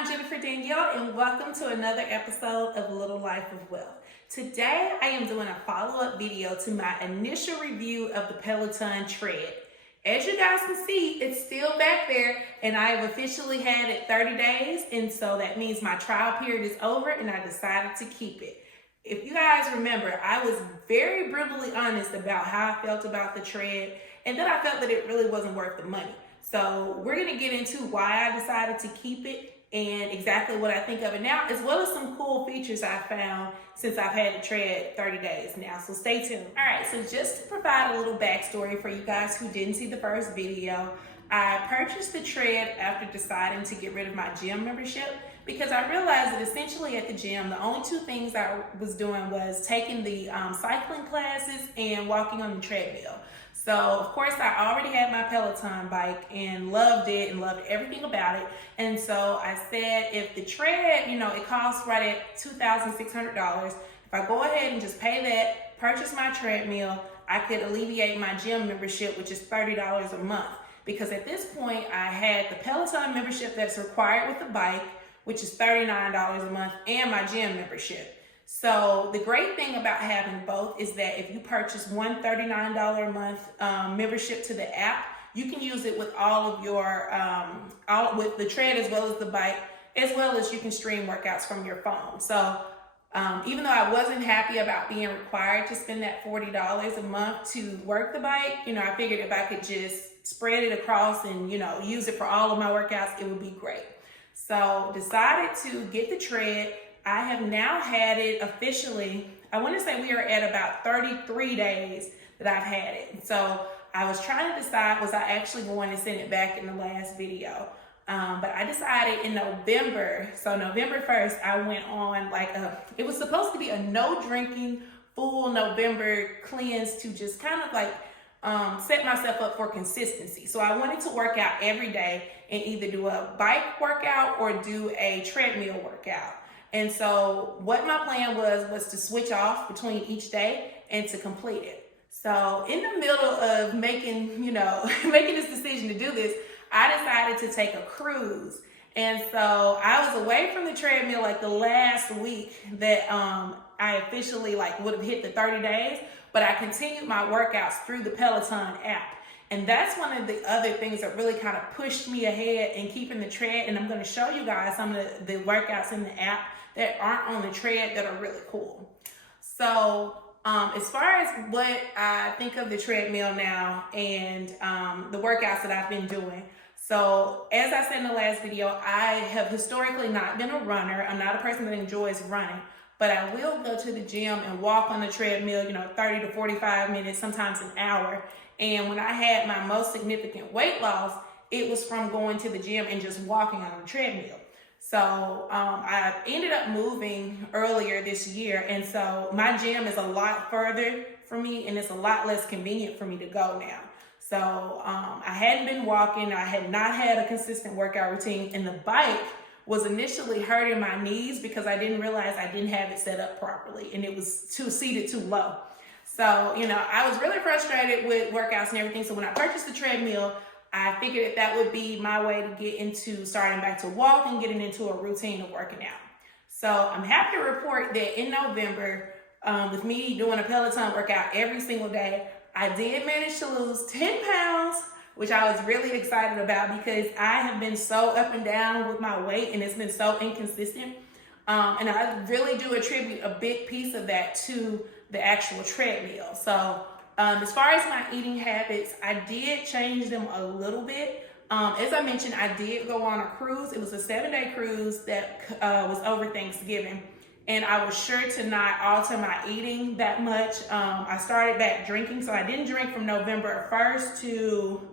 and welcome to another episode of Little Life of Wealth. Today, I am doing a follow-up video to my initial review of the Peloton Tread. As you guys can see, it's still back there, and I have officially had it 30 days, and so that means my trial period is over, and I decided to keep it. If you guys remember, I was very brutally honest about how I felt about the Tread, and then I felt that it really wasn't worth the money. So we're going to get into why I decided to keep it and exactly what I think of it now, as well as some cool features I found since I've had the Tread 30 days now. So stay tuned. All right, so just to provide a little backstory for you guys who didn't see the first video, I purchased the Tread after deciding to get rid of my gym membership because I realized that essentially at the gym, the only two things I was doing was taking the cycling classes and walking on the treadmill. So, of course, I already had my Peloton bike and loved it and loved everything about it. And so I said, if the Tread, it costs right at $2,600. If I go ahead and just pay that, purchase my treadmill, I could alleviate my gym membership, which is $30 a month. Because at this point, I had the Peloton membership that's required with the bike, which is $39 a month, and my gym membership. So the great thing about having both is that if you purchase one $39 a month membership to the app, you can use it with all of your, with the Tread as well as the bike, as well as you can stream workouts from your phone. So even though I wasn't happy about being required to spend that $40 a month to work the bike, I figured if I could just spread it across and, use it for all of my workouts, it would be great. So decided to get the Tread. I have now had it officially, I want to say we are at about 33 days that I've had it. So I was trying to decide, was I actually going to send it back in the last video? But I decided in November, so November 1st, I went on it was supposed to be a no drinking full November cleanse to just kind of set myself up for consistency. So I wanted to work out every day and either do a bike workout or do a treadmill workout. And so what my plan was to switch off between each day and to complete it. So in the middle of making this decision to do this, I decided to take a cruise. And so I was away from the treadmill the last week that I officially would have hit the 30 days, but I continued my workouts through the Peloton app. And that's one of the other things that really kind of pushed me ahead in keeping the Tread. And I'm going to show you guys some of the workouts in the app that aren't on the Tread that are really cool. So as far as what I think of the treadmill now and the workouts that I've been doing. So as I said in the last video, I have historically not been a runner. I'm not a person that enjoys running, but I will go to the gym and walk on the treadmill, 30 to 45 minutes, sometimes an hour. And when I had my most significant weight loss, it was from going to the gym and just walking on the treadmill. So I ended up moving earlier this year, and so my gym is a lot further for me, and it's a lot less convenient for me to go now. So I hadn't been walking, I had not had a consistent workout routine, and the bike was initially hurting my knees because I didn't realize I didn't have it set up properly, and it was seated too low. So, I was really frustrated with workouts and everything. So when I purchased the treadmill, I figured that would be my way to get into starting back to walk and getting into a routine of working out. So I'm happy to report that in November, with me doing a Peloton workout every single day, I did manage to lose 10 pounds, which I was really excited about because I have been so up and down with my weight and it's been so inconsistent. And I really do attribute a big piece of that to the actual treadmill. So as far as my eating habits, I did change them a little bit. As I mentioned, I did go on a cruise. It was a 7-day cruise that was over Thanksgiving. And I was sure to not alter my eating that much. I started back drinking. So I didn't drink from November 1st to,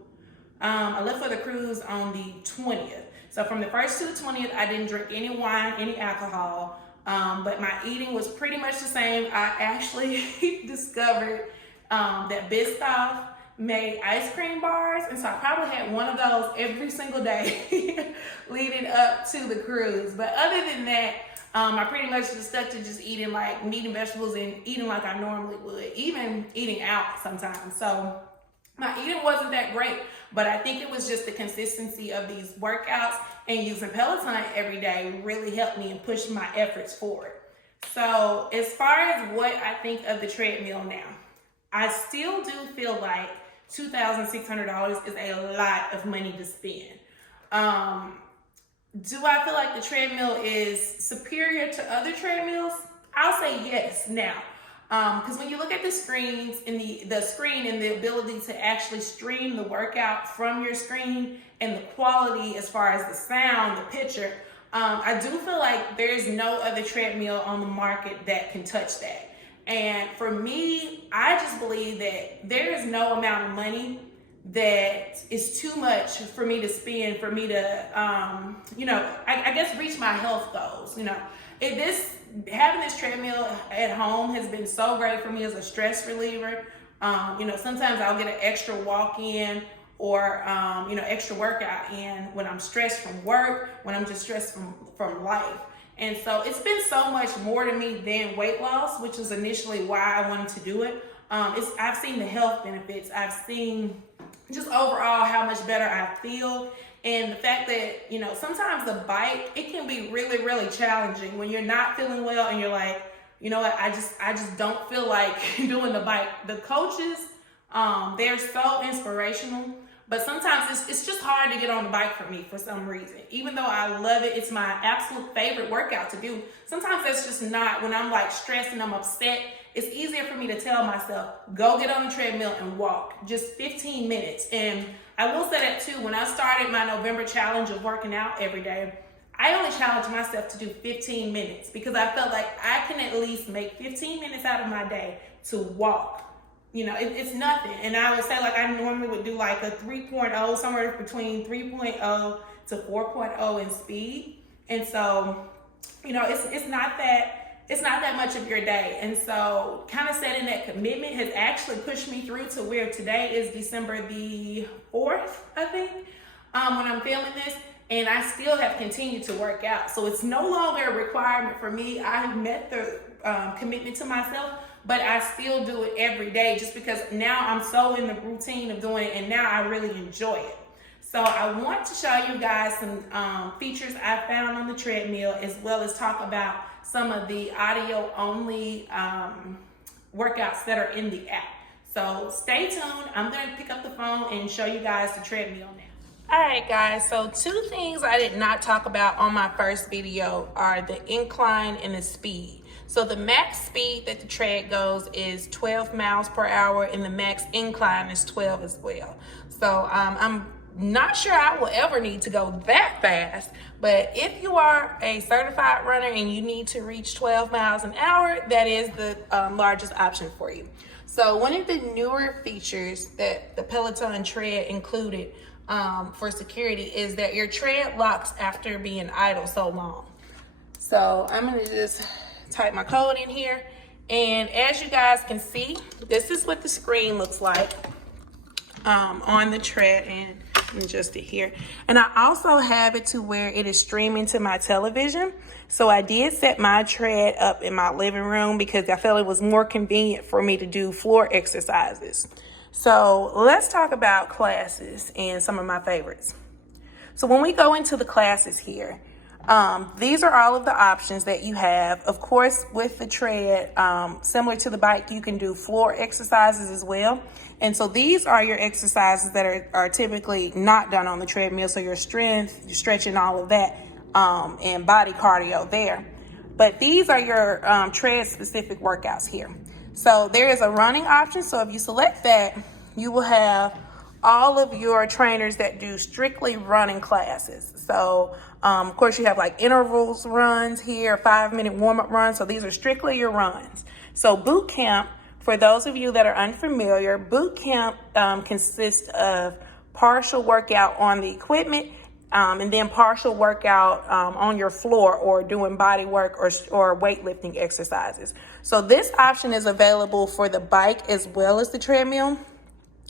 I left for the cruise on the 20th. So from the 1st to the 20th, I didn't drink any wine, any alcohol. But my eating was pretty much the same. I actually discovered that Biscoff made ice cream bars, and so I probably had one of those every single day leading up to the cruise. But other than that, I pretty much just stuck to just eating meat and vegetables and eating like I normally would, even eating out sometimes. So my eating wasn't that great, But I think it was just the consistency of these workouts and using Peloton every day really helped me and pushed my efforts forward. So as far as what I think of the treadmill now, I still do feel like $2,600 is a lot of money to spend. Do I feel like the treadmill is superior to other treadmills? I'll say yes now. Because when you look at the screens and the screen and the ability to actually stream the workout from your screen and the quality as far as the sound, the picture, I do feel like there's no other treadmill on the market that can touch that. And for me, I just believe that there is no amount of money that is too much for me to spend for me to, I guess reach my health goals. Having this treadmill at home has been so great for me as a stress reliever. Sometimes I'll get an extra walk in or, extra workout in when I'm stressed from work, when I'm just stressed from life. And so it's been so much more to me than weight loss, which is initially why I wanted to do it. I've seen the health benefits. I've seen just overall how much better I feel. And the fact that, sometimes the bike, it can be really, really challenging when you're not feeling well and you're like, you know what, I just don't feel like doing the bike. The coaches, they're so inspirational, but sometimes it's just hard to get on the bike for me for some reason. Even though I love it, it's my absolute favorite workout to do. Sometimes that's just not, when I'm like stressed and I'm upset, it's easier for me to tell myself, go get on the treadmill and walk, just 15 minutes. And I will say that too, when I started my November challenge of working out every day, I only challenged myself to do 15 minutes because I felt like I can at least make 15 minutes out of my day to walk. It's nothing. And I would say like I normally would do like a 3.0, somewhere between 3.0 to 4.0 in speed. And so, it's not that much of your day. And so kind of setting that commitment has actually pushed me through to where today is December the 4th, I think, when I'm filming this. And I still have continued to work out. So it's no longer a requirement for me. I have met the commitment to myself, but I still do it every day just because now I'm so in the routine of doing it and now I really enjoy it. So I want to show you guys some features I found on the treadmill, as well as talk about some of the audio only workouts that are in the app. So stay tuned. I'm going to pick up the phone and show you guys the treadmill now. All right, guys, so two things I did not talk about on my first video are the incline and the speed. So the max speed that the tread goes is 12 miles per hour and the max incline is 12 as well. So I'm not sure I will ever need to go that fast, but if you are a certified runner and you need to reach 12 miles an hour, that is the largest option for you. So one of the newer features that the Peloton Tread included for security is that your tread locks after being idle so long. So I'm gonna just type my code in here, and as you guys can see, this is what the screen looks like on the tread, and adjust it here. And I also have it to where it is streaming to my television. So I did set my tread up in my living room because I felt it was more convenient for me to do floor exercises. So let's talk about classes and some of my favorites. So when we go into the classes here, these are all of the options that you have. Of course, with the tread, similar to the bike, you can do floor exercises as well. And so these are your exercises that are typically not done on the treadmill. So your strength, your stretching, all of that, and body cardio there. But these are your tread specific workouts here. So there is a running option. So if you select that, you will have all of your trainers that do strictly running classes. So of course you have like intervals runs here, 5-minute warm-up runs. So these are strictly your runs. So boot camp, for those of you that are unfamiliar, boot camp consists of partial workout on the equipment and then partial workout on your floor or doing body work or weightlifting exercises. So this option is available for the bike as well as the treadmill.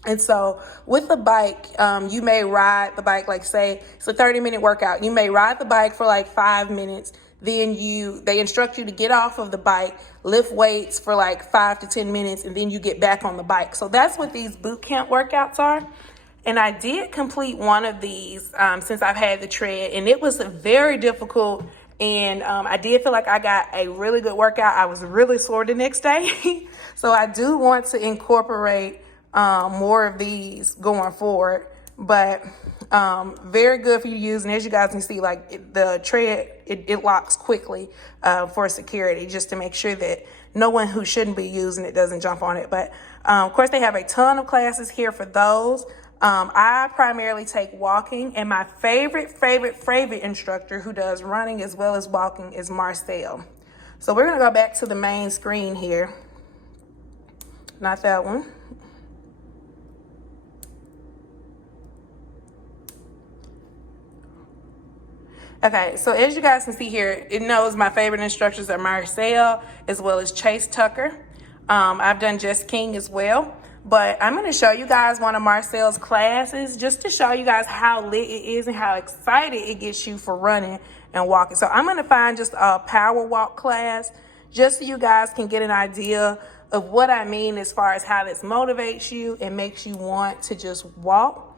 And so with the bike, you may ride the bike, like say it's a 30-minute workout. You may ride the bike for like 5 minutes. Then they instruct you to get off of the bike, lift weights for like 5 to 10 minutes, and then you get back on the bike. So that's what these boot camp workouts are. And I did complete one of these since I've had the tread, and it was very difficult. And I did feel like I got a really good workout. I was really sore the next day. So I do want to incorporate more of these going forward. But very good for you to use. And as you guys can see, like the tread, it locks quickly for security, just to make sure that no one who shouldn't be using it doesn't jump on it. But of course, they have a ton of classes here for those. I primarily take walking, and my favorite instructor who does running as well as walking is Marcel. So we're gonna go back to the main screen here. Not that one. Okay, so as you guys can see here, it knows my favorite instructors are Marcel as well as Chase Tucker. I've done JUGCHG as well. But I'm going to show you guys one of Marcel's classes just to show you guys how lit it is and how excited it gets you for running and walking. So I'm going to find just a power walk class just so you guys can get an idea of what I mean as far as how this motivates you and makes you want to just walk.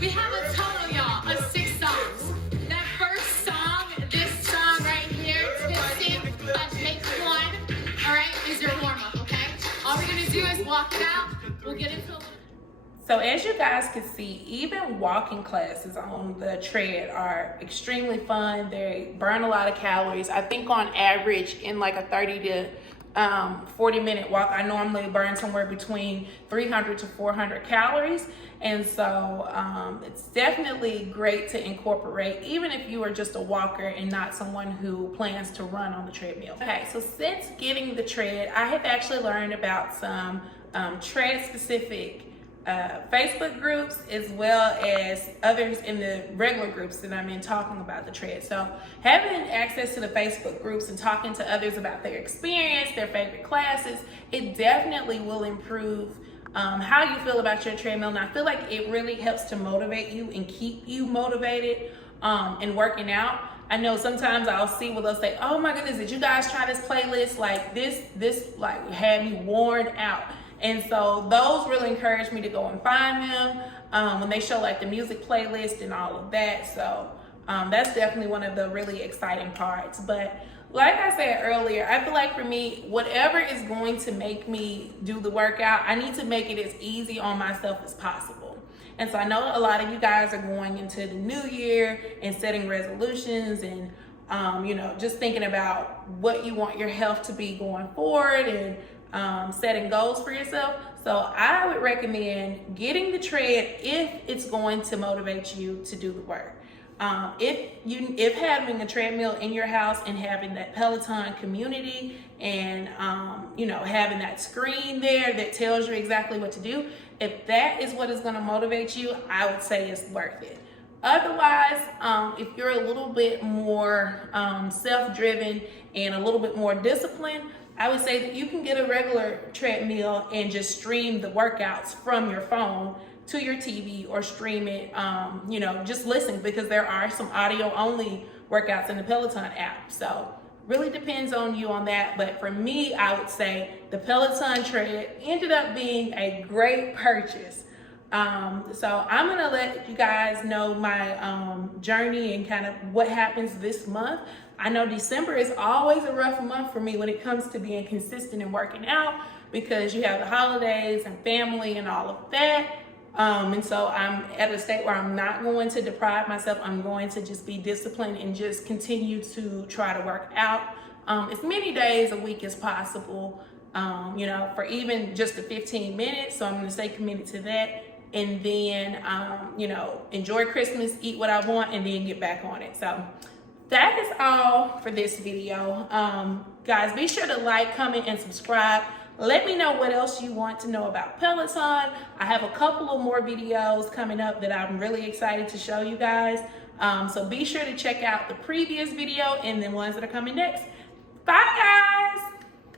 We have a total, y'all, of 6 songs. That first song, this song right here, Tipsy, Make One, all right, is your warm-up, okay? All we're gonna do is walk it out. We'll get into it. So as you guys can see, even walking classes on the tread are extremely fun. They burn a lot of calories. I think on average in like a 30 to 40-minute walk, I normally burn somewhere between 300 to 400 calories. And so it's definitely great to incorporate, even if you are just a walker and not someone who plans to run on the treadmill. Okay, so since getting the tread, I have actually learned about some tread-specific Facebook groups as well as others in the regular groups that I'm in talking about the tread. So having access to the Facebook groups and talking to others about their experience, their favorite classes, it definitely will improve how you feel about your treadmill. And I feel like it really helps to motivate you and keep you motivated in working out. I know sometimes I'll see where they'll say, oh my goodness, did you guys try this playlist? Like this like had me worn out. And so those really encourage me to go and find them when they show like the music playlist and all of that. So that's definitely one of the really exciting parts. But like I said earlier, I feel like for me, whatever is going to make me do the workout, I need to make it as easy on myself as possible. And so I know a lot of you guys are going into the new year and setting resolutions and just thinking about what you want your health to be going forward and setting goals for yourself. So I would recommend getting the tread if it's going to motivate you to do the work. If having a treadmill in your house and having that Peloton community and having that screen there that tells you exactly what to do, if that is what is going to motivate you, I would say it's worth it. Otherwise, if you're a little bit more self-driven and a little bit more disciplined, I would say that you can get a regular treadmill and just stream the workouts from your phone to your TV or stream it, just listen, because there are some audio only workouts in the Peloton app. So really depends on you on that. But for me, I would say the Peloton Tread ended up being a great purchase. So I'm gonna let you guys know my journey and kind of what happens this month. I know December is always a rough month for me when it comes to being consistent and working out, because you have the holidays and family and all of that. And so I'm at a state where I'm not going to deprive myself. I'm going to just be disciplined and just continue to try to work out as many days a week as possible, for even just the 15 minutes. So I'm going to stay committed to that. And then, enjoy Christmas, eat what I want, and then get back on it. So that is all for this video. Guys, be sure to like, comment, and subscribe. Let me know what else you want to know about Peloton. I have a couple of more videos coming up that I'm really excited to show you guys. So be sure to check out the previous video and the ones that are coming next. Bye, guys.